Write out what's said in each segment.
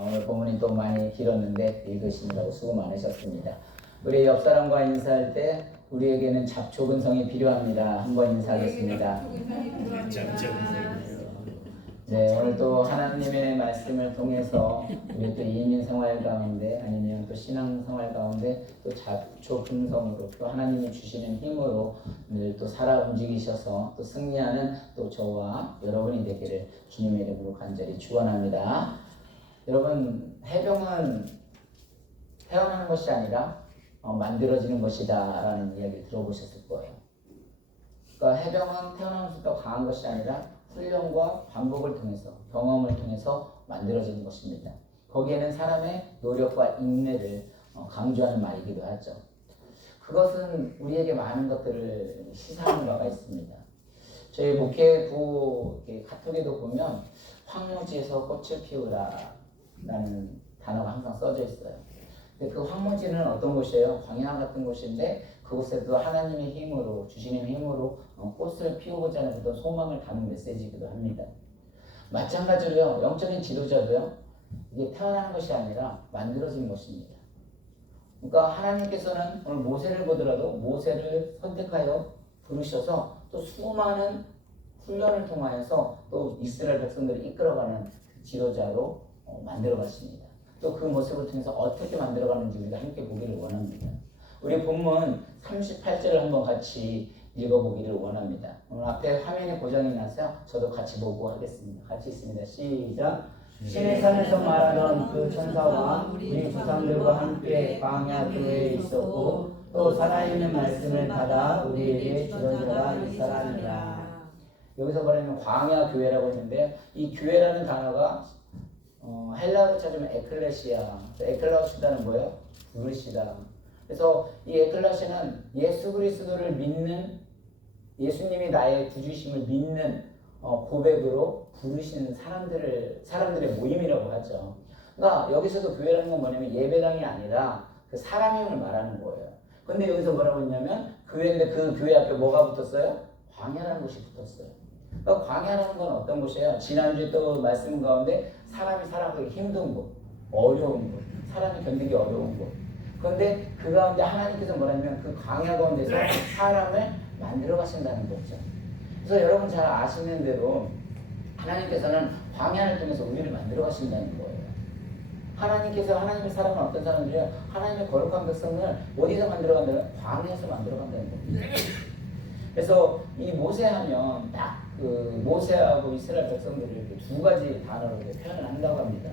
오늘 본문이 또 많이 길었는데 읽으시느라고 수고 많으셨습니다. 우리 옆 사람과 인사할 때 우리에게는 잡초근성이 필요합니다. 한번 인사하겠습니다. 네, 오늘 또 하나님의 말씀을 통해서 우리 또 이민 생활 가운데 아니면 또 신앙 생활 가운데 또 잡초 근성으로 또 하나님이 주시는 힘으로 늘 또 살아 움직이셔서 또 승리하는 또 저와 여러분이 되기를 주님의 이름으로 간절히 축원합니다. 여러분, 해병은 태어나는 것이 아니라 만들어지는 것이다 라는 이야기 들어보셨을 거예요. 그러니까 해병은 태어나면서부터 강한 것이 아니라 훈련과 반복을 통해서 경험을 통해서 만들어지는 것입니다. 거기에는 사람의 노력과 인내를 강조하는 말이기도 하죠. 그것은 우리에게 많은 것들을 시사하는 바가 있습니다. 저희 목회부 카톡에도 보면 황무지에서 꽃을 피우라 라는 단어가 항상 써져 있어요. 근데 그 황무지는 어떤 곳이에요? 광야 같은 곳인데 그곳에도 하나님의 힘으로, 주시는 힘으로 꽃을 피우고자 하는 어떤 소망을 담은 메시지이기도 합니다. 마찬가지로요, 영적인 지도자도요, 이게 태어나는 것이 아니라 만들어진 것입니다. 그러니까 하나님께서는 오늘 모세를 보더라도 모세를 선택하여 부르셔서 또 수많은 훈련을 통하여서 또 이스라엘 백성들을 이끌어가는 지도자로 만들어 갔습니다. 또 그 모습을 통해서 어떻게 만들어 가는지 우리가 함께 보기를 원합니다. 우리 본문 38절을 한번 같이 읽어보기를 원합니다. 오늘 앞에 화면에 고정이 나서 저도 같이 보고 하겠습니다. 같이 있습니다. 시작. 신의 산에서 말하던 그 천사와 우리 조상들과 함께 광야 교회에 있었고 또 살아있는 말씀을 받아 우리에게 주던 자가 이 사람이라. 여기서 말하는 광야 교회라고 했는데 이 교회라는 단어가 헬라어로 찾으면 에클레시아. 에클레시아는 뭐예요? 부르시다. 그래서 이 에클레시아는 예수 그리스도를 믿는, 예수님이 나의 구주심을 믿는 고백으로 부르시는 사람들의 모임이라고 하죠. 그러니까 여기서도 교회라는 건 뭐냐면 예배당이 아니라 그 사람임을 말하는 거예요. 근데 여기서 뭐라고 했냐면 교회인데 그 교회 앞에 뭐가 붙었어요? 광야라는 곳이 붙었어요. 그러니까 광야라는 건 어떤 곳이에요? 지난주에 또 말씀 가운데 사람이 살아가기 힘든 곳, 어려운 곳, 사람이 견디기 어려운 곳. 그런데 그 가운데 하나님께서 뭐냐면 그 광야 가운데서 사람을 만들어 가신다는 거죠. 그래서 여러분 잘 아시는 대로 하나님께서는 광야를 통해서 우리를 만들어 가신다는 거예요. 하나님께서 하나님의 사람은 어떤 사람들이에요? 하나님의 거룩한 백성을 어디서 만들어 간다는 거예요? 광야에서 만들어 간다는 겁니다. 그래서 이 모세하면 딱 그 모세하고 이스라엘 백성들을 두 가지 단어로 표현을 한다고 합니다.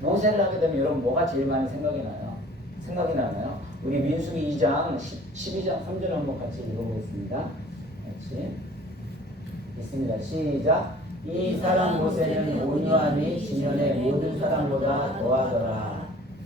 모세를 하게 되면 여러분 뭐가 제일 많이 생각이 나나요? 우리 민수기 2장 12장 3절 한번 같이 읽어보겠습니다. 같이 있습니다. 시작. 이 사람 모세는 온유함이 지면의 모든 사람보다 더하더라.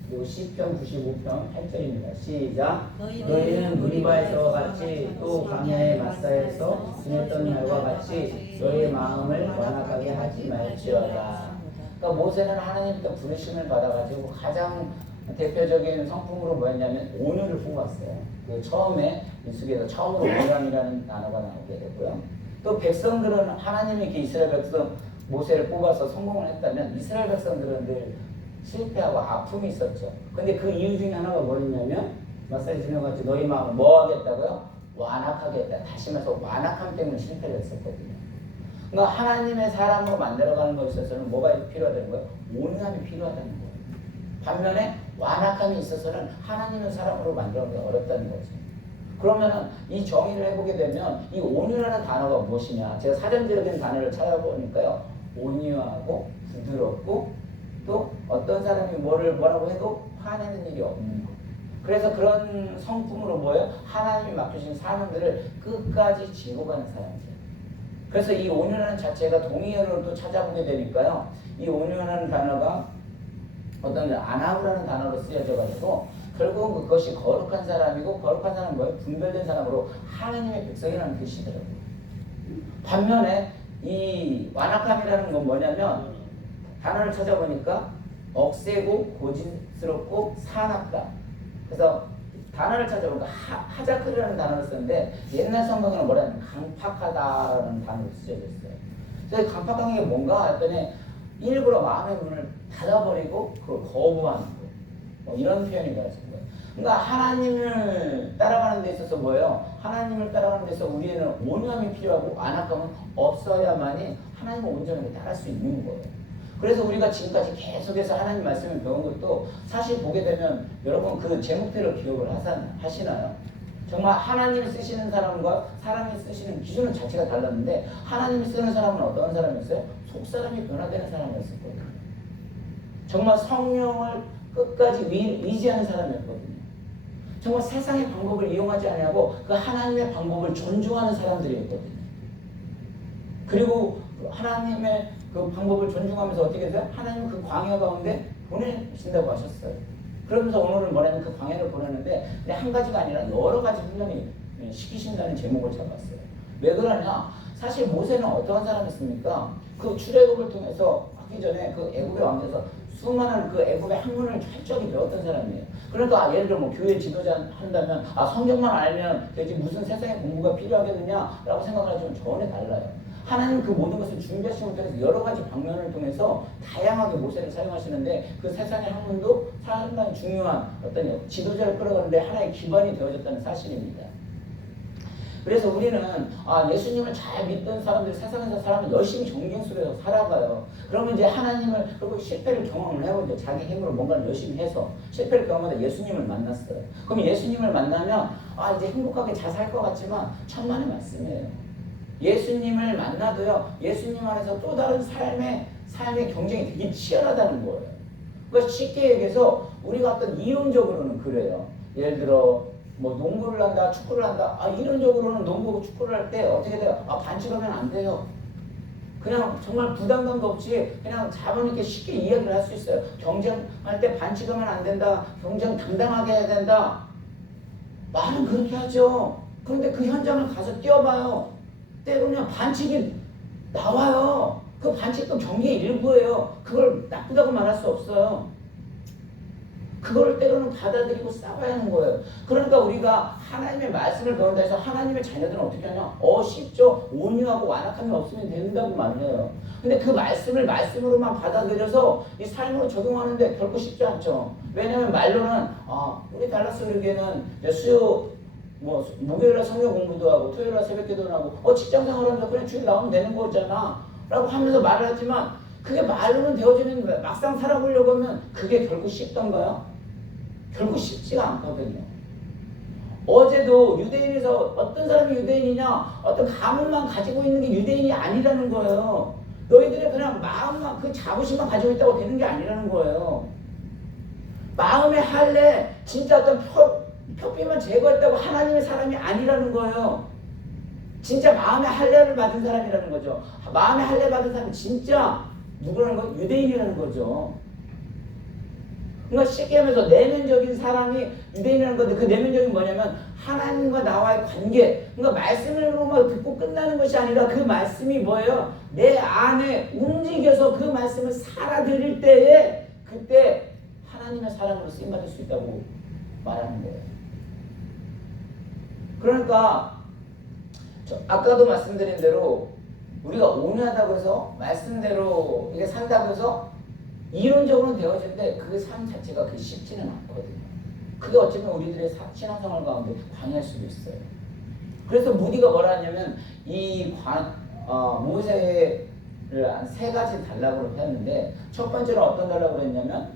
그리고 시편 95편 8절입니다. 시작. 너희는 무리바에서와 같이 또 광야의 마사에서 지냈던 날과 같이 너희의 마음을 완악하게 하지 말지어다. 그러니까 모세는 하나님부터 부르심을 받아가지고 가장 대표적인 성품으로 뭐였냐면 온유를 뽑았어요. 그 처음에 민수기에서 처음으로 온유함이라는 단어가 나오게 되고요. 또 백성들은 하나님이 그 이스라엘 백성 모세를 뽑아서 성공을 했다면 이스라엘 백성들은 늘 실패하고 아픔이 있었죠. 근데 그 이유 중에 하나가 뭐였냐면 마사에 지나가지고 너희 마음을 뭐 하겠다고요? 완악하게 했다. 다시 말해서 완악함 때문에 실패를 했었거든요. 그러니까 하나님의 사람으로 만들어가는 것에 있어서는 뭐가 필요하다는 거예요? 온유함이 필요하다는 거예요. 반면에 완악함이 있어서는 하나님의 사람으로 만들어가기 어렵다는 거죠. 그러면 이 정의를 해보게 되면 이 온유라는 단어가 무엇이냐? 제가 사전적인 단어를 찾아보니까요. 온유하고 부드럽고 또 어떤 사람이 뭐라고 해도 화내는 일이 없는 것. 그래서 그런 성품으로 뭐예요? 하나님이 맡겨주신 사람들을 끝까지 지고 가는 사람들. 그래서 이 온유라는 자체가 동의어로도 찾아보게 되니까요. 이 온유라는 단어가 어떤 아나우라는 단어로 쓰여져 가지고 결국은 그것이 거룩한 사람이고 거룩한 사람은 뭐예요? 분별된 사람으로 하나님의 백성이라는 뜻이더라고요. 반면에 이 완악함이라는 건 뭐냐면 단어를 찾아보니까 억세고 고집스럽고 사납다. 그래서 단어를 찾아보니까 하자크라는 단어를 썼는데 옛날 성경에는 뭐라면 강팍하다라는 단어를 쓰여져 있어요. 그래서 강팍한 게 뭔가 했더니 일부러 마음의 문을 닫아버리고 그걸 거부하는 거예요. 뭐 이런 표현이 되어진 거예요. 그러니까 하나님을 따라가는 데 있어서 뭐예요? 하나님을 따라가는 데 있어서 우리에는 온유함이 필요하고 안압감은 없어야만이 하나님을 온전하게 따를 수 있는 거예요. 그래서 우리가 지금까지 계속해서 하나님 말씀을 배운 것도 사실 보게 되면 여러분 그 제목대로 기억을 하시나요? 정말 하나님을 쓰시는 사람과 사람이 쓰시는 기준은 자체가 달랐는데 하나님이 쓰는 사람은 어떤 사람이었어요? 속사람이 변화되는 사람이었거든요. 정말 성령을 끝까지 의지하는 사람이었거든요. 정말 세상의 방법을 이용하지 않냐고 그 하나님의 방법을 존중하는 사람들이었거든요. 그리고 하나님의 그 방법을 존중하면서 어떻게 돼요? 하나님은 그 광야 가운데 보내신다고 하셨어요. 그러면서 오늘은 뭐냐면 그 광야를 보내는데 한 가지가 아니라 여러 가지 훈련이 시키신다는 제목을 잡았어요. 왜 그러냐? 사실 모세는 어떠한 사람이었습니까? 그 출애굽을 통해서 하기 전에 그 애굽의 왕에서 수많은 그 애굽의 학문을 철저히 배웠던 사람이에요. 그러니까 예를 들어 뭐 교회 지도자 한다면 성경만 알면 되지 무슨 세상의 공부가 필요하겠느냐라고 생각을 하지만 전혀 달라요. 하나님 그 모든 것을 준비하시는 통해서 여러 가지 방면을 통해서 다양하게 모세를 사용하시는데 그 세상의 학문도 상당히 중요한 어떤 지도자를 끌어가는데 하나의 기반이 되어졌다는 사실입니다. 그래서 우리는 예수님을 잘 믿던 사람들 세상에서 사람은 열심히 정경 속에서 살아가요. 그러면 이제 하나님을 그리고 실패를 경험을 해보죠. 자기 힘으로 뭔가를 열심히 해서 실패를 경험하다 예수님을 만났어요. 그럼 예수님을 만나면 이제 행복하게 잘 살 것 같지만 천만의 말씀이에요. 예수님을 만나도요. 예수님 안에서 또 다른 삶의 경쟁이 되게 치열하다는 거예요. 그러니까 쉽게 얘기해서 우리가 어떤 이론적으로는 그래요. 예를 들어 뭐 농구를 한다, 축구를 한다. 이론적으로는 농구고 축구를 할 때 어떻게 돼요? 반칙하면 안 돼요. 그냥 정말 부담감도 없이 그냥 자본 있게 쉽게 이야기를 할 수 있어요. 경쟁할 때 반칙하면 안 된다. 경쟁 당당하게 해야 된다. 말은 그렇게 하죠. 그런데 그 현장을 가서 뛰어봐요. 때로는 반칙이 나와요. 그 반칙도 경기의 일부예요. 그걸 나쁘다고 말할 수 없어요. 그걸 때로는 받아들이고 싸워야 하는 거예요. 그러니까 우리가 하나님의 말씀을 배운다 해서 하나님의 자녀들은 어떻게 하냐? 쉽죠. 온유하고 완악함이 없으면 된다고 말해요. 근데 그 말씀을 말씀으로만 받아들여서 이 삶으로 적용하는데 결코 쉽지 않죠. 왜냐하면 말로는 우리 달라스 교회는 목요일날 성경 공부도 하고 토요일날 새벽 기도도 하고 직장 생활하면서 그냥 주일 나오면 되는 거잖아 라고 하면서 말을 하지만 그게 말로는 되어지는 거야. 막상 살아보려고 하면 그게 결국 쉽던가요? 결국 쉽지가 않거든요. 어제도 유대인에서 어떤 사람이 유대인이냐 어떤 가문만 가지고 있는 게 유대인이 아니라는 거예요. 너희들의 그냥 마음만 그 자부심만 가지고 있다고 되는 게 아니라는 거예요. 마음의 할례 진짜 어떤 표피만 제거했다고 하나님의 사람이 아니라는 거예요. 진짜 마음의 할례를 받은 사람이라는 거죠. 마음의 할례 받은 사람은 진짜 누구라는 거? 유대인이라는 거죠. 그러니까 쉽게 하면서 내면적인 사람이 유대인이라는 건데 그 내면적인 뭐냐면 하나님과 나와의 관계. 그러니까 말씀으로만 듣고 끝나는 것이 아니라 그 말씀이 뭐예요? 내 안에 움직여서 그 말씀을 살아들일 때에 그때 하나님의 사람으로 쓰임받을 수 있다고 말하는 거예요. 그러니까 아까도 말씀드린 대로 우리가 온유하다고 해서 말씀대로 이게 산다고 해서 이론적으로는 되어지는데 그 삶 자체가 그게 쉽지는 않거든요. 그게 어쩌면 우리들의 신앙생활 가운데 방해할 수도 있어요. 그래서 무디가 뭐라 하냐면 모세를 한 세 가지 단락으로 했는데 첫 번째로 어떤 단락으로 했냐면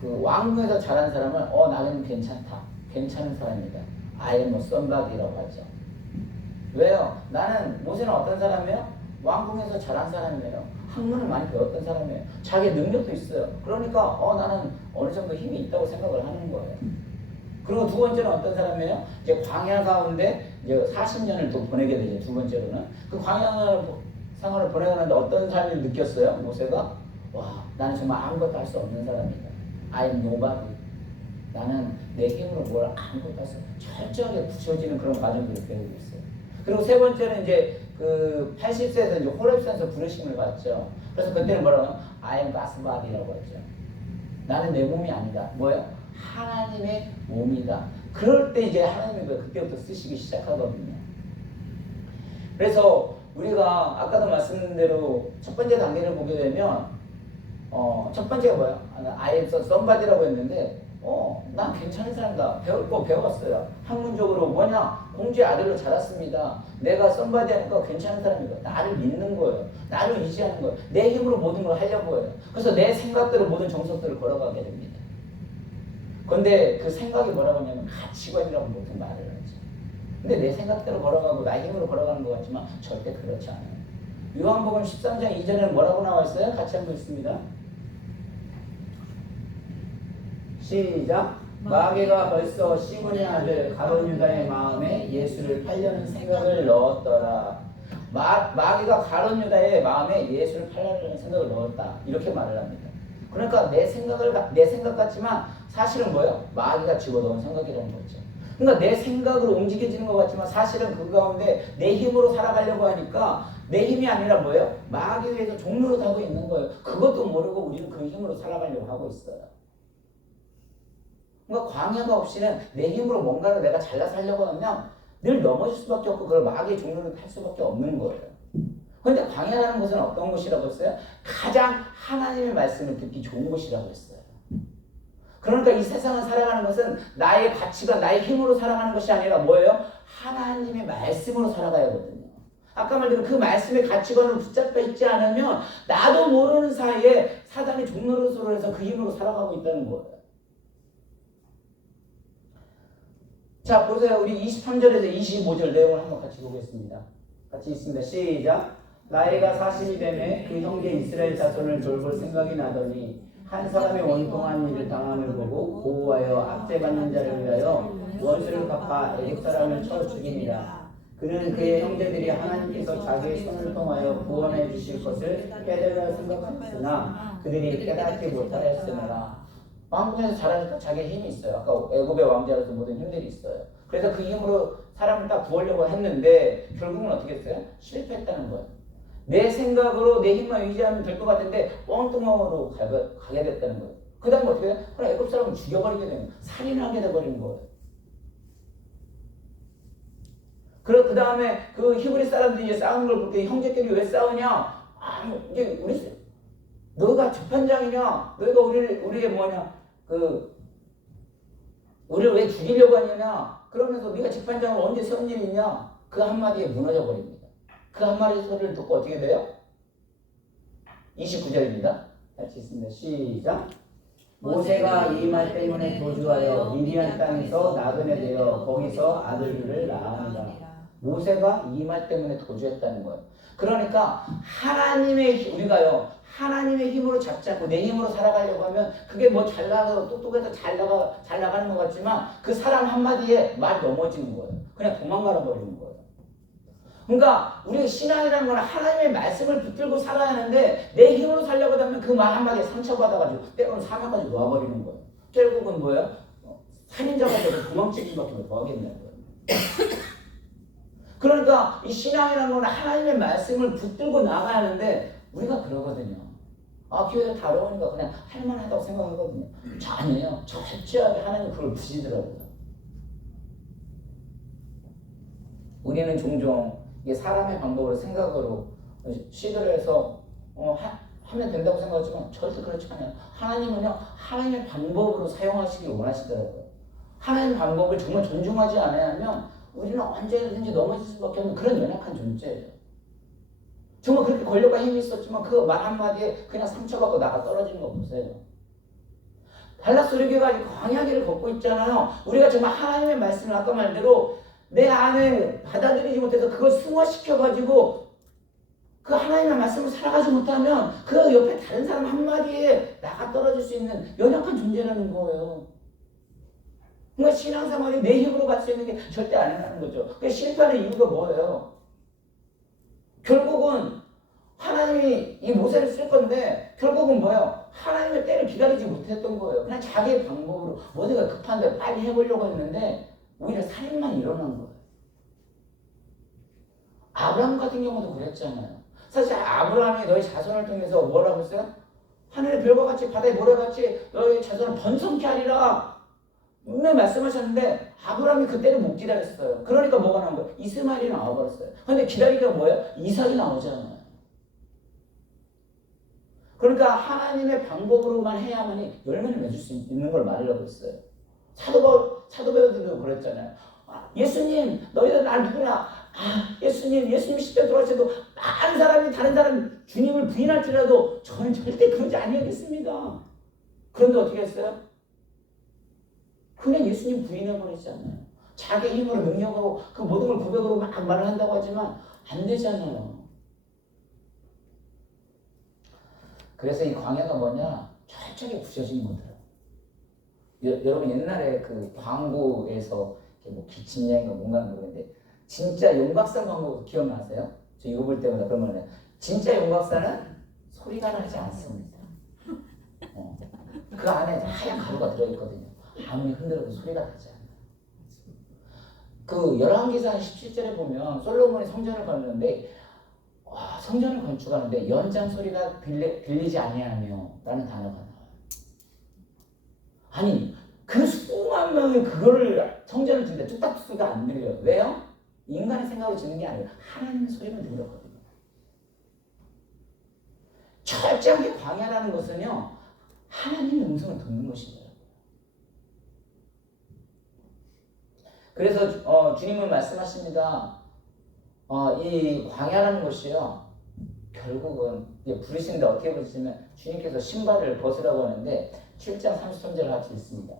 그 왕궁에서 자란 사람은 나는 괜찮다. 괜찮은 사람이다. I am a somebody라고 하죠. 왜요? 모세는 어떤 사람이에요? 왕궁에서 자란 사람이에요. 학문을 많이 배웠던 사람이에요. 자기 능력도 있어요. 그러니까 나는 어느 정도 힘이 있다고 생각을 하는 거예요. 그리고 두 번째는 어떤 사람이에요? 이제 광야 가운데 이제 40년을 또 보내게 되죠. 두 번째로는 그 광야 생활을 보내는데 어떤 삶을 느꼈어요? 모세가 나는 정말 아무것도 할 수 없는 사람이다. I am nobody. 나는 내 힘으로 뭘 아무것도 할 수 없어. 철저하게 굳혀지는 그런 과정들을 배우고 있어요. 그리고 세 번째는 이제 그 80세에서 이제 호렙산에서 부르심을 받죠. 그래서 그때는 뭐라고 하면 I am God's body라고 했죠. 나는 내 몸이 아니다. 뭐예요? 하나님의 몸이다. 그럴 때 이제 하나님이 그때부터 쓰시기 시작하거든요. 그래서 우리가 아까도 말씀드린 대로 첫 번째 단계를 보게 되면 첫 번째가 뭐야? I am somebody라고 했는데 난 괜찮은 사람이다. 배울 거 배웠어요. 학문적으로 뭐냐? 공주의 아들로 자랐습니다. 내가 somebody 하니까 괜찮은 사람이다. 나를 믿는 거예요. 나를 의지하는 거예요. 내 힘으로 모든 걸 하려고 해요. 그래서 내 생각대로 모든 정석들을 걸어가게 됩니다. 그런데 그 생각이 뭐라고 하냐면 가치관이라고 보통 말을 하죠. 근데 내 생각대로 걸어가고 나 힘으로 걸어가는 것 같지만 절대 그렇지 않아요. 요한복음 13장 2절에는 뭐라고 나와 있어요? 같이 한번 읽습니다. 시작. 마귀가 벌써 시몬의 아들 가룟 유다의 마음에 예수를 팔려는 생각을 넣었더라. 마귀가 가룟 유다의 마음에 예수를 팔려는 생각을 넣었다. 이렇게 말을 합니다. 그러니까 내 생각 같지만 사실은 뭐예요? 마귀가 집어넣은 생각이라는 거죠. 그러니까 내 생각으로 움직여지는 것 같지만 사실은 그 가운데 내 힘으로 살아가려고 하니까 내 힘이 아니라 뭐예요? 마귀에 의해서 종로로 타고 있는 거예요. 그것도 모르고 우리는 그 힘으로 살아가려고 하고 있어요. 그러니까 광야가 없이는 내 힘으로 뭔가를 내가 잘나서 하려고 하면 늘 넘어질 수밖에 없고 그걸 마귀의 종로를 탈 수밖에 없는 거예요. 그런데 광야라는 것은 어떤 곳이라고 했어요? 가장 하나님의 말씀을 듣기 좋은 곳이라고 했어요. 그러니까 이 세상을 살아가는 것은 나의 가치가 나의 힘으로 살아가는 것이 아니라 뭐예요? 하나님의 말씀으로 살아가야 하거든요. 아까 말대로 그 말씀의 가치관을 붙잡혀 있지 않으면 나도 모르는 사이에 사단이 종노릇으로 해서 그 힘으로 살아가고 있다는 거예요. 자, 보세요. 우리 23절에서 25절 내용을 한번 같이 보겠습니다. 같이 있습니다. 시작. 나이가 40이 되매 그 형제 이스라엘 자손을 돌볼 생각이 나더니 한 사람의 원통한 일을 당함을 보고 보호하여 압제받는 자를 위하여 원수를 갚아 애굽 사람을 쳐 죽이니라. 그는 그의 형제들이 하나님께서 자기의 손을 통하여 구원해 주실 것을 깨달아 생각했으나 그들이 깨닫지 못하였으나 왕궁에서 자라니까 자기의 힘이 있어요. 아까 애굽의 왕자로서 모든 힘들이 있어요. 그래서 그 힘으로 사람을 딱 구하려고 했는데 결국은 어떻게 했어요? 실패했다는 거예요. 내 생각으로 내 힘만 의지하면 될 것 같은데 뻥뚱으로 가게 됐다는 거예요. 그 다음에 어떻게 해요? 그럼 애굽 사람을 죽여버리게 되는 거예요. 살인하게 돼버린 거예요. 그 다음에 그 히브리 사람들이 이제 싸우는 걸 볼 때 형제끼리 왜 싸우냐? 이제 너가 재판장이냐? 너희가 우리의 뭐냐? 우리를 왜 죽이려고 하느냐? 그러면서 네가 재판장을 언제 세운 일이 있냐? 그 한마디에 무너져 버립니다. 그 한마디 소리를 듣고 어떻게 돼요? 29절입니다. 같이 있습니다. 시작. 모세가 이 말 때문에 도주하여 미디안 땅에서 나그네 되어 거기서 아들들을 낳았다. 모세가 이 말 때문에 도주했다는 거예요. 그러니까 우리가요 하나님의 힘으로 잡고 내 힘으로 살아가려고 하면 그게 뭐 잘나가고 똑똑해서 잘 나가는 것 같지만 그 사람 한마디에 말 넘어지는 거예요. 그냥 도망가 버리는 거예요. 그러니까 우리가 신앙이라는 건 하나님의 말씀을 붙들고 살아야 하는데 내 힘으로 살려고 하면 그 말 한마디에 상처받아가지고 때로는 사망까지 놓아버리는 거예요. 결국은 뭐예요? 살인자가 되고 도망치기밖에 못 하겠냐는 거예요. 그러니까 이 신앙이라는 건 하나님의 말씀을 붙들고 나가야 하는데 우리가 그러거든요. 교회에 다뤄오니까 그냥 할만하다고 생각하거든요. 아니에요. 철저하게 하나님 그걸 부시더라고요. 우리는 종종 이게 사람의 방법으로 생각으로 시도를 해서 하면 된다고 생각하지만 절대 그렇지 않아요. 하나님은요 하나님의 방법으로 사용하시길 원하시더라고요. 하나님의 방법을 정말 존중하지 않아야 하면 우리는 언제든지 넘어질 수밖에 없는 그런 연약한 존재예요. 정말 그렇게 권력과 힘이 있었지만 그 말 한마디에 그냥 상처받고 나가 떨어지는 거 보세요. 달라스 우리교회가 광야길을 걷고 있잖아요. 우리가 정말 하나님의 말씀을 아까 말대로 내 안에 받아들이지 못해서 그걸 승화시켜가지고 그 하나님의 말씀을 살아가지 못하면 그 옆에 다른 사람 한마디에 나가 떨어질 수 있는 연약한 존재라는 거예요. 그러니까 신앙생활이 내 힘으로 갈 수 있는 게 절대 아니라는 거죠. 그러니까 실패하는 이유가 뭐예요? 결국은 하나님이 이 모세를 쓸 건데 결국은 뭐예요? 하나님의 때를 기다리지 못했던 거예요. 그냥 자기의 방법으로 모세가 급한데 빨리 해보려고 했는데 오히려 살인만 일어난 거예요. 아브라함 같은 경우도 그랬잖아요. 사실 아브라함이 너희 자손을 통해서 뭐라고 했어요? 하늘의 별과 같이 바다의 모래같이 너희 자손을 번성케 하리라. 분명히 말씀하셨는데 아브라함이 그때는 못 기다렸어요. 그러니까 뭐가 나온 거예요? 이스마엘이 나와버렸어요. 근데 기다리기가 뭐예요? 이삭이 나오잖아요. 그러니까 하나님의 방법으로만 해야만이 열매를 맺을 수 있는 걸 말하려고 했어요. 사도 베드로도 그랬잖아요. 예수님, 너희들 날 누구냐? 예수님 십자에 돌아가셔도 많은 사람이 다른 사람 주님을 부인할지라도 저는 절대 그러지 아니하겠습니다. 그런데 어떻게 했어요? 그냥 예수님 부인해버리잖아요. 자기 힘으로 능력으로 그 모든 걸 고백으로 막 말을 한다고 하지만 안 되잖아요. 그래서 이 광야가 뭐냐? 철저하게 부셔진 거더라고요. 여러분 옛날에 그 광고에서 뭐 기침여행인가 뭔가 모르겠는데 진짜 용각산 광고 기억나세요? 저 이거 볼 때마다 그런 말 해요. 진짜 용각산은 소리가 나지 않습니다. 그 안에 하얀 가루가 들어있거든요. 아무리 흔들어도 소리가 나지 않아요. 그 열왕기상 17절에 보면 솔로몬이 성전을 건축하는데 성전을 건축하는데 연장 소리가 들리지 아니하며 라는 단어가 나와요. 아니 그 수많은 명이 그거를 성전을 짓는데 뚝딱 소리가 안 들려요. 왜요? 인간의 생각으로 짓는 게 아니라 하나님의 소리만 들렸거든요. 철저하게 광야라는 것은요 하나님의 음성을 듣는 것이에요. 그래서 주님은 말씀하십니다. 이 광야라는 것이요 결국은 부르시는데 어떻게 부르시면 주님께서 신발을 벗으라고 하는데 7장 33절을 같이 읽습니다.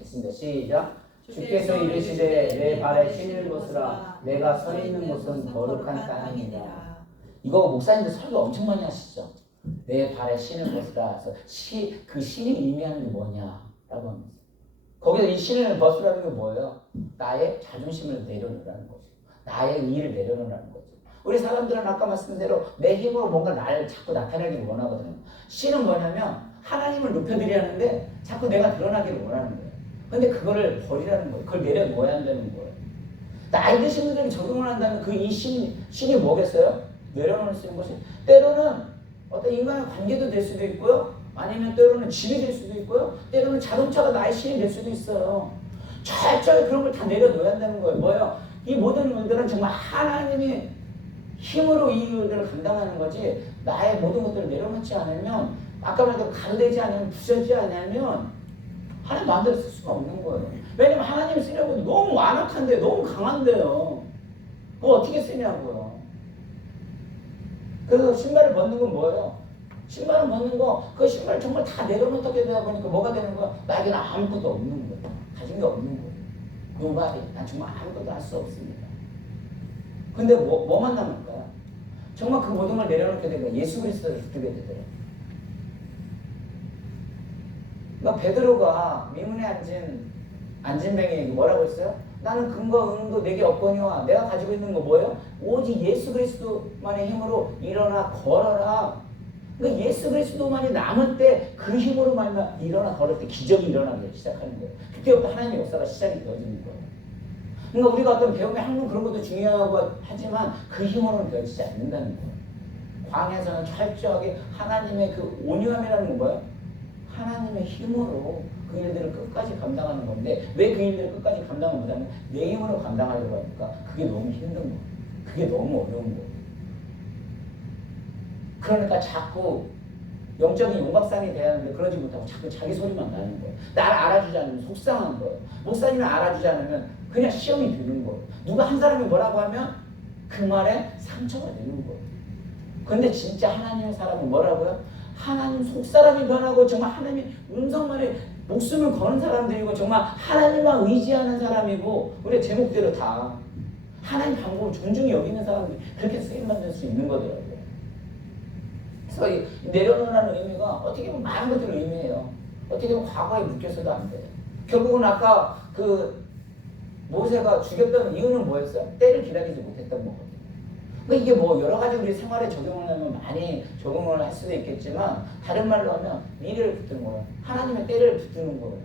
읽습니다. 시작. 주께서 이르시되 내 발에 신을 벗으라 내가 서 있는 곳은 거룩한 땅이니라. 이거 목사님들 설교 엄청 많이 하시죠. 내 발에 신을 벗으라. 그래서 그 신이 의미하는 게 뭐냐라고 합니다. 거기서 이 신을 벗으라는 게 뭐예요? 나의 자존심을 내려놓으라는 거죠. 나의 의의를 내려놓으라는 거죠. 우리 사람들은 아까 말씀드린 대로 내 힘으로 뭔가 나를 자꾸 나타내기를 원하거든요. 신은 뭐냐면 하나님을 높여드리려는데 자꾸 내가 드러나기를 원하는 거예요. 근데 그거를 버리라는 거예요. 그걸 내려놓아야 한다는 거예요. 나이 드신 분들이 적응을 한다면 그 이 신이 뭐겠어요? 내려놓을 수 있는 것이 때로는 어떤 인간의 관계도 될 수도 있고요. 아니면 때로는 집이 될 수도 있고요. 때로는 자동차가 나의 신이 될 수도 있어요. 철저히 그런 걸 다 내려놓아야 한다는 거예요. 뭐예요? 이 모든 일들은 정말 하나님이 힘으로 이 일들을 감당하는 거지 나의 모든 것들을 내려놓지 않으면 아까 말했던 가루되지 않으면 부서지지 않으면 하나님 마음대로 쓸 수가 없는 거예요. 왜냐면 하나님 쓰려고 너무 완악한데 너무 강한데요. 그거 어떻게 쓰냐고요. 그래서 신발을 벗는 건 뭐예요? 신발을 벗는 거, 그 신발 정말 다 내려놓게 되다 보니까 뭐가 되는 거야? 나에게는 아무것도 없는 거예요. 가진 게 없는 거예요. 노바디, 난 정말 아무것도 할 수 없습니다. 근데 뭐만 남을까요? 정말 그 모든 걸 내려놓게 되니까 예수 그리스도를 붙들게 되더라고요. 그러니까 베드로가 미문에 앉은 뱅이 뭐라고 했어요? 나는 금과 은도 내게 없거니와 내가 가지고 있는 거 뭐예요? 오직 예수 그리스도만의 힘으로 일어나 걸어라. 그러니까 예수 그리스도만이 남을 때 그 힘으로 말면 일어나 걸을 때 기적이 일어나기 시작하는 거예요. 그때부터 하나님의 역사가 시작이 되어지는 거예요. 그러니까 우리가 어떤 배움의 학문 그런 것도 중요하고 하지만 그 힘으로는 되어지지 않는다는 거예요. 광야에서는 철저하게 하나님의 그 온유함이라는 건 뭐예요? 하나님의 힘으로 그 일들을 끝까지 감당하는 건데 왜 그 일들을 끝까지 감당을 못하면 내 힘으로 감당하려고 하니까 그게 너무 힘든 거예요. 그게 너무 어려운 거예요. 그러니까 자꾸 영적인 용박상이 돼야 하는데 그러지 못하고 자꾸 자기 소리만 나는 거예요. 나를 알아주지 않으면 속상한 거예요. 목사님을 알아주지 않으면 그냥 시험이 드는 거예요. 누가 한 사람이 뭐라고 하면 그 말에 상처가 되는 거예요. 근데 진짜 하나님의 사람은 뭐라고요? 하나님 속사람이 변하고 정말 하나님의 음성만에 목숨을 거는 사람들이고 정말 하나님만 의지하는 사람이고 우리 제목대로 다 하나님 방법을 존중히 여기는 사람들이 그렇게 쓰임받을 수 있는 거더라고요. 그래서 이 내려놓으라는 의미가 어떻게 보면 많은 것들을 의미해요. 어떻게 보면 과거에 묶여서도 안 돼요. 결국은 아까 그 모세가 죽였던 이유는 뭐였어요? 때를 기다리지 못했던 거거든요. 그러니까 이게 뭐 여러 가지 우리 생활에 적용을 하면 많이 적용을 할 수도 있겠지만 다른 말로 하면 미래를 붙드는 거예요. 하나님의 때를 붙드는 거예요.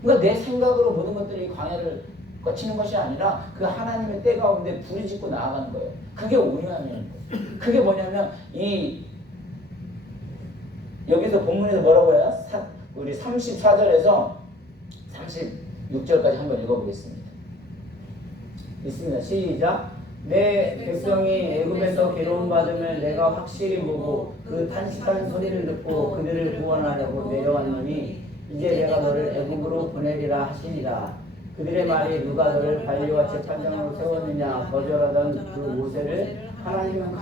그러니까 내 생각으로 모든 것들이 광야를 거치는 것이 아니라 그 하나님의 때 가운데 불이 짓고 나아가는 거예요. 그게 온유함이라는 거예요. 그게 뭐냐면 여기서 본문에서 뭐라고 해요? 우리 34절에서 36절까지 한번 읽어보겠습니다. 있습니다. 시작. 내 백성이 애굽에서 괴로움 받음을 내가 확실히 보고 그 탄식하는 소리를 듣고 그들을 구원하려고 내려왔노니 이제 내가 너를 애굽으로 보내리라 하시니라. 그들의 말이 누가 너를 관리와 재판장으로 세웠느냐 거절하던 그 모세를 하나님은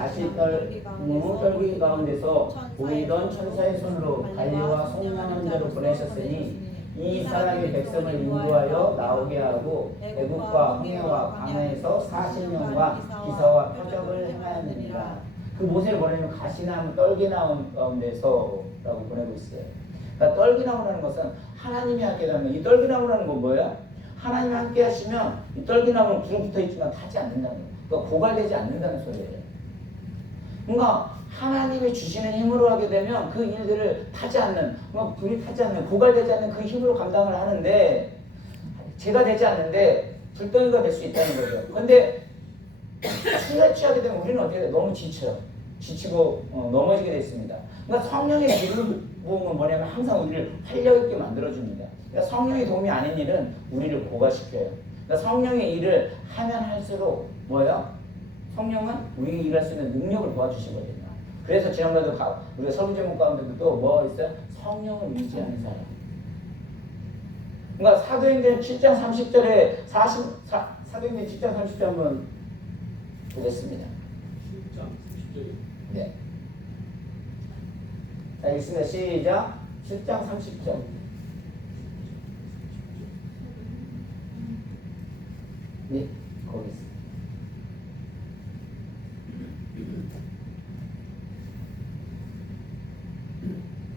떨기 가운데서 보이던 천사의 손으로 관리와 속량한 자로 보내셨으니 이 사람이 백성을 인도하여 나오게 하고 애굽과 홍해와 광야에서 40년과 기사와 표적을 행하였느니라. 그 모세를 보내면 가시나무 떨기나무 가운데서 라고 보내고 있어요. 그러니까 떨기나무라는 것은 하나님이 함께 하는 이 떨기나무라는 건 뭐예요? 하나님이 함께 하시면 이 떨기나무는 불은 붙어 있지만 타지 않는다는 거예요. 그러니까 고갈되지 않는다는 소리예요. 그러니까 하나님이 주시는 힘으로 하게 되면 그 일들을 타지 않는, 불이 타지 않는, 고갈되지 않는 그 힘으로 감당을 하는데 제가 되지 않는데 불덩이가 될 수 있다는 거죠. 그런데 술에 취하게 되면 우리는 어떻게 돼요? 너무 지쳐요. 지치고 넘어지게 되어 있습니다. 그러니까 성령의 기름 부음은 뭐냐면 항상 우리를 활력있게 만들어줍니다. 그러니까 성령의 도움이 아닌 일은 우리를 고갈시켜요. 그러니까 성령의 일을 하면 할수록 뭐예요? 성령은 우리가 일할 수 있는 능력을 도와주시거든요. 그래서 지난번에도 우리가 설교 제목 가운데도 또 뭐 있어요? 성령을 의지하는 사람. 그러니까 사도행전 7장 30절에 사도행전 7장 30절 한번 보겠습니다. 7장 30절. 네. 자, 읽습니다. 시작. 7장 30절. 네, 거기 있습니다.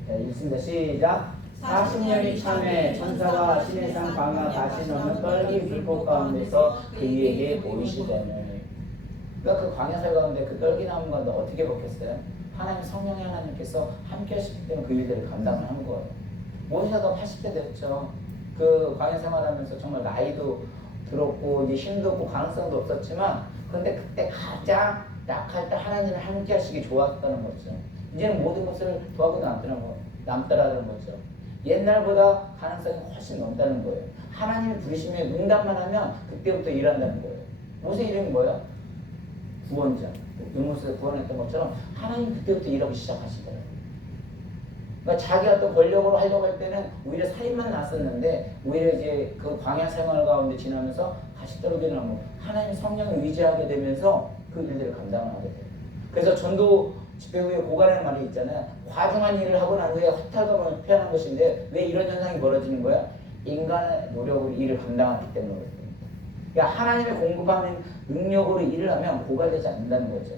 네, 읽습니다. 시작. 40년이 참에 천사가 신의 산 광야 다시 넘는 떨기 불꽃 가운데서 그에게 보이시더니. 그러니까 그 광야살 가운데 그 떨기나무 가운데 어떻게 벗겼어요? 하나님 성령의 하나님께서 함께 하시기 때문에 그 일들을 감당을 한 거예요. 모세가 80대 됐죠. 그 광야 생활하면서 정말 나이도 들었고 이제 힘도 없고 가능성도 없었지만 그런데 그때 가장 약할 때 하나님을 함께 하시기 좋았다는 거죠. 이제는 모든 것을 도하고 남더라는 거죠. 옛날보다 가능성이 훨씬 넘다는 거예요. 하나님이 부르시면 응답만 하면 그때부터 일한다는 거예요. 모세 이름이 뭐예요? 구원자. 용모스를 구원했던 것처럼 하나님 그때부터 일하기 시작하시더라고요. 그러니까 자기가 어떤 권력으로 하려고 할 때는 오히려 살인만 났었는데 오히려 이제 그 광야 생활 가운데 지나면서 가시떨기나 하나님 성령을 의지하게 되면서 그 일들을 감당을 하게 돼요. 그래서 전도 집회 후에 고갈하는 말이 있잖아요. 과중한 일을 하고 난 후에 허탈감을 표현한 것인데 왜 이런 현상이 벌어지는 거야? 인간의 노력으로 일을 감당하기 때문에 그렇습니다. 그러니까 하나님의 공급하는 능력으로 일을 하면 고갈되지 않는다는 거죠.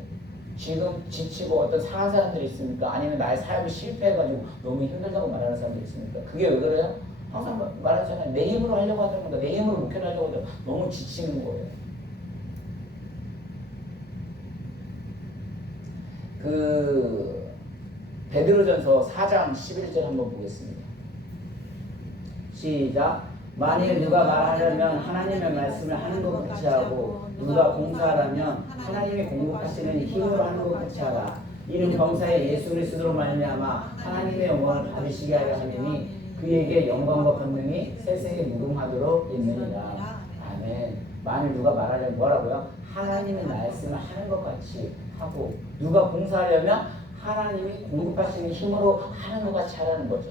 지금 지치고 어떤 상한 사람들이 있습니까? 아니면 나의 사역이 실패해가지고 너무 힘들다고 말하는 사람들이 있습니까? 그게 왜 그래요? 항상 말하잖아요. 내 힘으로 하려고 하던 건가, 내 힘으로 목표를 하려고 하던 너무 지치는 거예요. 그 베드로전서 4장 11절 한번 보겠습니다. 시작. 만일 누가 말하려면 하나님의 말씀을 하는 것 같이 하고 누가 공사하려면 하나님이 공급하시는 힘으로 하는 것 같이 하라. 이는 범사에 예수 그리스도로 말미암아 하나님의 영광을 받으시게 하려 하느니 그에게 영광과 권능이 세세에 무궁하도록 있느니라. 아멘. 만일 누가 말하려면 뭐라고요? 하나님의 말씀을 하는 것 같이 하고 누가 봉사하려면 하나님이 공급하시는 힘으로 하는 것 같이 하라는 거죠.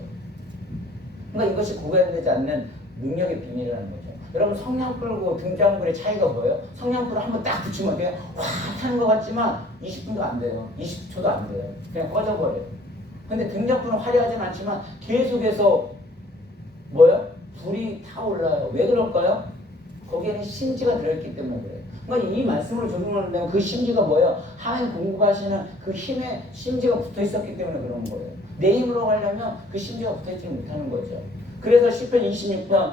그러니까 이것이 고갈되지 않는 능력의 비밀이라는 거죠. 여러분 성냥불과 등잔불의 차이가 뭐예요? 성냥불을 한번 딱 붙이면 그냥 확 타는 것 같지만 20분도 안 돼요. 20초도 안 돼요. 그냥 꺼져버려요. 근데 등잔불은 화려하진 않지만 계속해서 뭐예요? 불이 타올라요. 왜 그럴까요? 거기에는 심지가 들어있기 때문에 그래요. 그러니까 이 말씀을 적용하는데 그 심지가 뭐예요? 하나님 공급하시는 그 힘에 심지가 붙어 있었기 때문에 그런 거예요. 내 힘으로 하려면 그 심지가 붙어 있지 못하는 거죠. 그래서 시편 26편,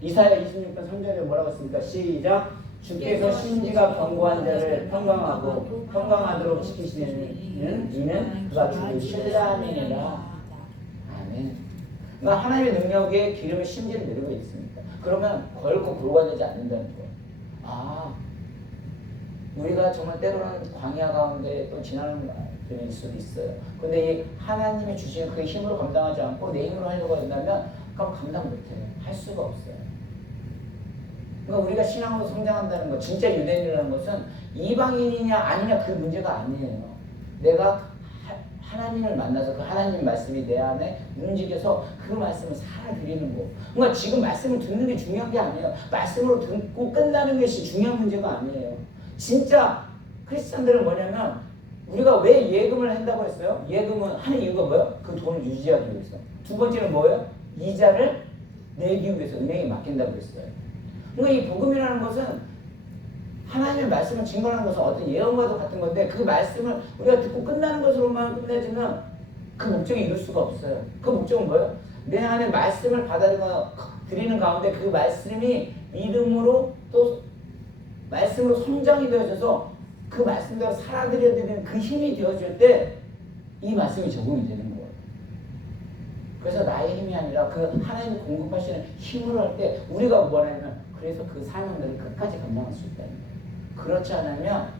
이사야 26편 3절에 뭐라고 했습니까? 시작! 주께서 심지가 견고한 자를 평강하고 평강하도록 지키시는 이는 그가 주를 신뢰함이니라. 아멘. 그러니까 하나님의 능력에 기름의 심지를 내리고 있습니다. 그러면 결코 고갈되지 않는다는 거예요. 아, 우리가 정말 때로는 광야 가운데 또 지나는 일 수도 있어요. 근데 이 하나님이 주신 그 힘으로 감당하지 않고 내 힘으로 하려고 한다면 그럼 감당 못해요. 할 수가 없어요. 그러니까 우리가 신앙으로 성장한다는 것, 진짜 유대인이라는 것은 이방인이냐 아니냐 그 문제가 아니에요. 내가 하나님을 만나서 그 하나님 말씀이 내 안에 움직여서 그 말씀을 살아드리는 거. 그러니까 지금 말씀을 듣는 게 중요한 게 아니에요. 말씀으로 듣고 끝나는 것이 중요한 문제가 아니에요. 진짜 크리스찬들은 뭐냐면 우리가 왜 예금을 한다고 했어요? 예금은 하는 이유가 뭐예요? 그 돈을 유지하기 위해서. 두 번째는 뭐예요? 이자를 내기 위해서 은행에 맡긴다고 했어요. 그러니까 이 복음이라는 것은 하나님의 말씀을 증거하는 것은 어떤 예언과도 같은 건데 그 말씀을 우리가 듣고 끝나는 것으로만 끝내지면 그 목적이 이룰 수가 없어요. 그 목적은 뭐예요? 내 안에 말씀을 받아들이는 가운데 그 말씀이 믿음으로 또 말씀으로 성장이 되어져서 그 말씀대로 살아들여야 되는 그 힘이 되어질 때 이 말씀이 적용이 되는 거예요. 그래서 나의 힘이 아니라 그 하나님이 공급하시는 힘으로 할 때 우리가 원하면 그래서 그 사명들을 끝까지 감당할 수 있다는 거예요. 그렇지 않으면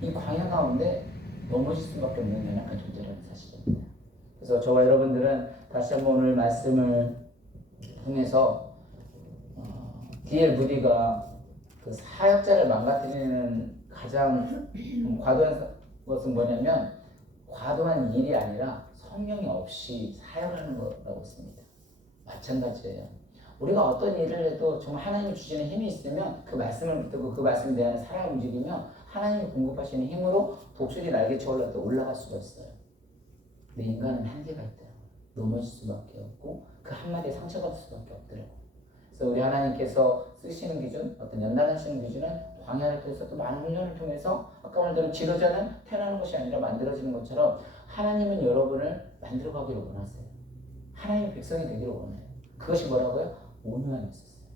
이 광야 가운데 넘어질 수밖에 없는 연약한 존재라는 사실입니다. 그래서 저와 여러분들은 다시 한번 오늘 말씀을 통해서 D.L. 무디가 그 사역자를 망가뜨리는 가장 과도한 것은 뭐냐면 과도한 일이 아니라 성령이 없이 사역하는 거라고 했습니다. 마찬가지예요. 우리가 어떤 일을 해도 정말 하나님이 주시는 힘이 있으면 그 말씀을 붙들고 그 말씀 내 안에 살아 움직이면 하나님이 공급하시는 힘으로 독수리 날개쳐 올라도 올라갈 수가 있어요. 근데 인간은 한계가 있더라고요. 넘어질 수밖에 없고 그 한마디에 상처가 올 수밖에 없더라고요. 그래서 우리 하나님께서 쓰시는 기준, 어떤 연단하시는 기준은 광야를 통해서 또 많은 훈련을 통해서 아까 말대로 지도자는 태어나는 것이 아니라 만들어지는 것처럼 하나님은 여러분을 만들어가기를 원하세요. 하나님의 백성이 되기를 원해요. 그것이 뭐라고요? 온유함이 있었어요.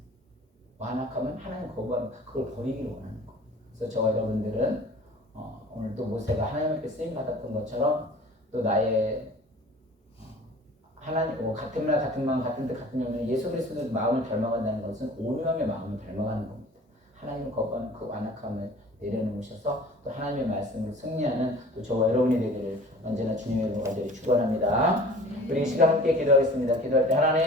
완악함은 하나님 거부하는 그걸 버리기를 원하는 거. 그래서 저와 여러분들은 오늘도 모세가 하나님께 쓰임 받았던 것처럼 또 나의 하나님 같은 말 같은 마음 같은 뜻 같은 영혼 예수 그리스도의 마음을 닮아간다는 것은 온유함의 마음을 닮아가는 겁니다. 하나님을 거부하는 그 완악함을 내려놓으셔서 또 하나님의 말씀을 승리하는 또 저와 여러분이 되기를 언제나 주님의 이름으로 간절히 축원합니다. 우리 이 시간 함께 기도하겠습니다. 기도할 때 하나님